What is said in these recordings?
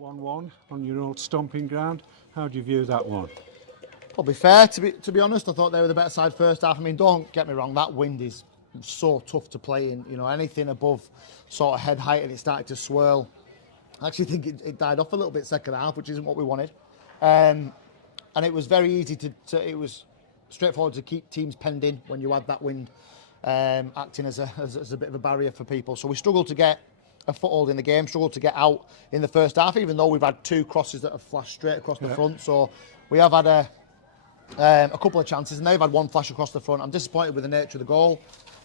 1-1 on your old stomping ground. How do you view that one? Probably fair, to be honest. I thought they were the better side first half. I mean, don't get me wrong, that wind is so tough to play in. You know, anything above sort of head height and it started to swirl. I actually think it died off a little bit second half, which isn't what we wanted. And it was very easy it was straightforward to keep teams penned in when you had that wind acting as a bit of a barrier for people. So we struggled to get a foothold in the game, struggled to get out in the first half, even though we've had two crosses that have flashed straight across the front. So we have had a couple of chances, and they've had one flash across the front. I'm disappointed with the nature of the goal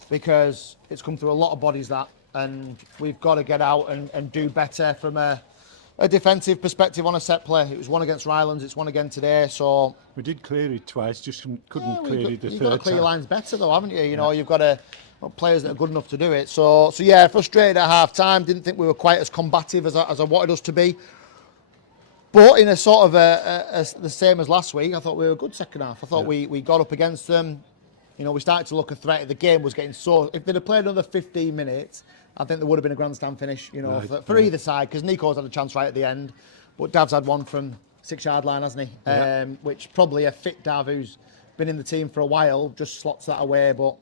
because it's come through a lot of bodies, and we've got to get out and do better from a defensive perspective on a set play. It was one against Rylands, it's one again today. So we did clear it twice, just couldn't clear it the third time. You've got to clear your lines better, though, haven't you? You know, you've got players that are good enough to do it. So yeah, frustrated at half time. Didn't think we were quite as combative as I wanted us to be. But in a sort of the same as last week, I thought we were a good second half. I thought we got up against them. You know, we started to look a threat. The game was getting so. If they'd have played another 15 minutes, I think there would have been a grandstand finish. You know, for either side, because Nico's had a chance right at the end, but Dav's had one from 6-yard line, hasn't he? Which probably a fit Dav who's been in the team for a while just slots that away, but.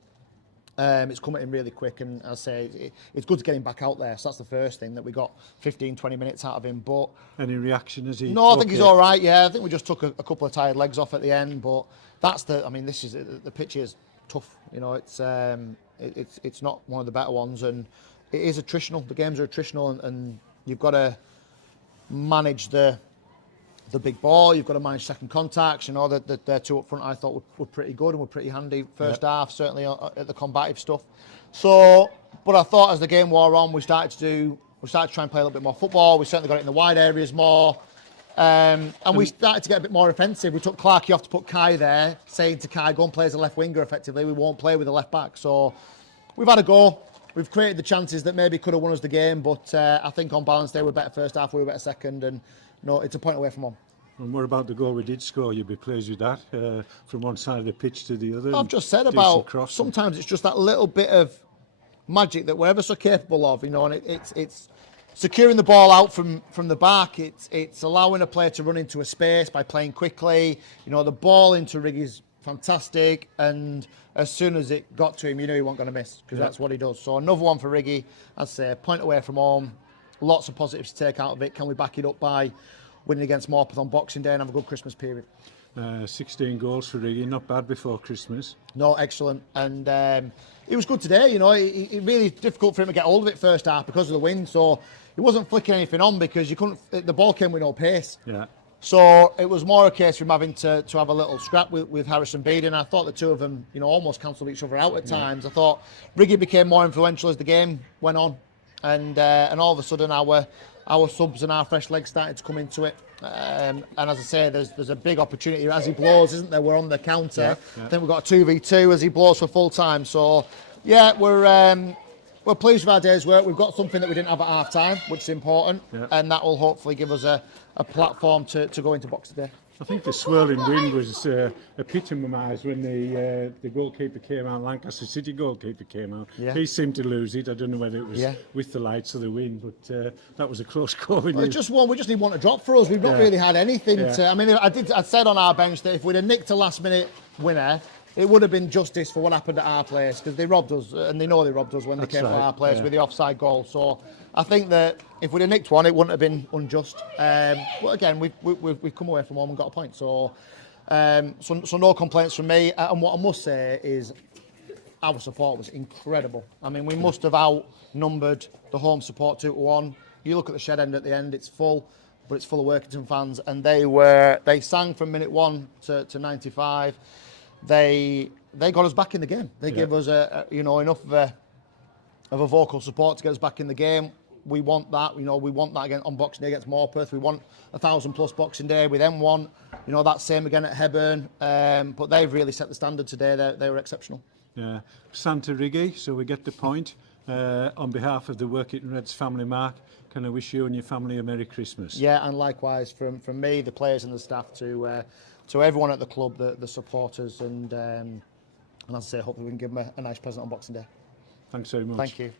It's coming in really quick, and as I say, it's good to get him back out there. So that's the first thing, that we got 15-20 minutes out of him. But any reaction as he? No, I think he's all right. Yeah, I think we just took a couple of tired legs off at the end. But that's I mean, this is the pitch is tough. You know, it's not one of the better ones, and it is attritional. The games are attritional, and you've got to manage the big ball. You've got to manage second contacts. You know, the two up front I thought were pretty good and were pretty handy first half, certainly at the combative stuff. So, but I thought as the game wore on, we started to try and play a little bit more football. We certainly got it in the wide areas more. And we started to get a bit more offensive. We took Clarkey off to put Kai there, saying to Kai, go and play as a left winger effectively. We won't play with a left back. So we've had a go. We've created the chances that maybe could have won us the game, but I think on balance they were better first half, we were better second, and no, it's a point away from home. And what about the goal we did score? You'd be pleased with that, from one side of the pitch to the other. I've just said about sometimes it's just that little bit of magic that we're ever so capable of, you know, and it's securing the ball out from the back. It's allowing a player to run into a space by playing quickly. You know, the ball into Riggy's fantastic, and as soon as it got to him, you knew he wasn't going to miss, because that's what he does. So another one for Riggy. I'd say a point away from home. Lots of positives to take out of it. Can we back it up by winning against Morpeth on Boxing Day and have a good Christmas period? 16 goals for Riggy, not bad before Christmas. No, excellent. And it was good today, you know. It really difficult for him to get hold of it first half because of the wind, so he wasn't flicking anything on because the ball came with no pace. Yeah. So it was more a case of him having to have a little scrap with Harrison Beeden. I thought the two of them, you know, almost cancelled each other out at times. I thought Riggy became more influential as the game went on, and all of a sudden our subs and our fresh legs started to come into it. And as I say, there's a big opportunity as he blows, isn't there? We're on the counter. I think we've got a 2v2 as he blows for full time. So yeah, we're pleased with our day's work. We've got something that we didn't have at half time, which is important, and that will hopefully give us a platform to go into Boxing Day. I think the swirling wind was epitomised when the goalkeeper came out, Lancaster City goalkeeper came out. Yeah. He seemed to lose it. I don't know whether it was with the lights or the wind, but that was a close call. Well, it's just one. We just need one to drop for us. We've not really had anything to. I mean, I said on our bench that if we'd have nicked a last-minute winner, it would have been justice for what happened at our place, because they robbed us, and they know they robbed us when they came to our place with the offside goal. So I think that if we'd have nicked one, it wouldn't have been unjust. But again, we've come away from home and got a point. So no complaints from me. And what I must say is our support was incredible. I mean, we must have outnumbered the home support 2-1. You look at the shed end at the end; it's full, but it's full of Workington fans, and they sang from minute 1 to 95. They got us back in the game. They gave us enough of a vocal support to get us back in the game. We want that. You know, we want that again on Boxing Day against Morpeth. We want 1,000+ Boxing Day. We then want, you know, that same again at Hebburn. But they've really set the standard today. They were exceptional. Yeah, Santa Riggy. So we get the point. On behalf of the Workington Reds family, Mark, can I wish you and your family a Merry Christmas? Yeah, and likewise from me, the players and the staff, to everyone at the club, the supporters, and as I say, hopefully we can give them a nice present on Boxing Day. Thanks very much. Thank you.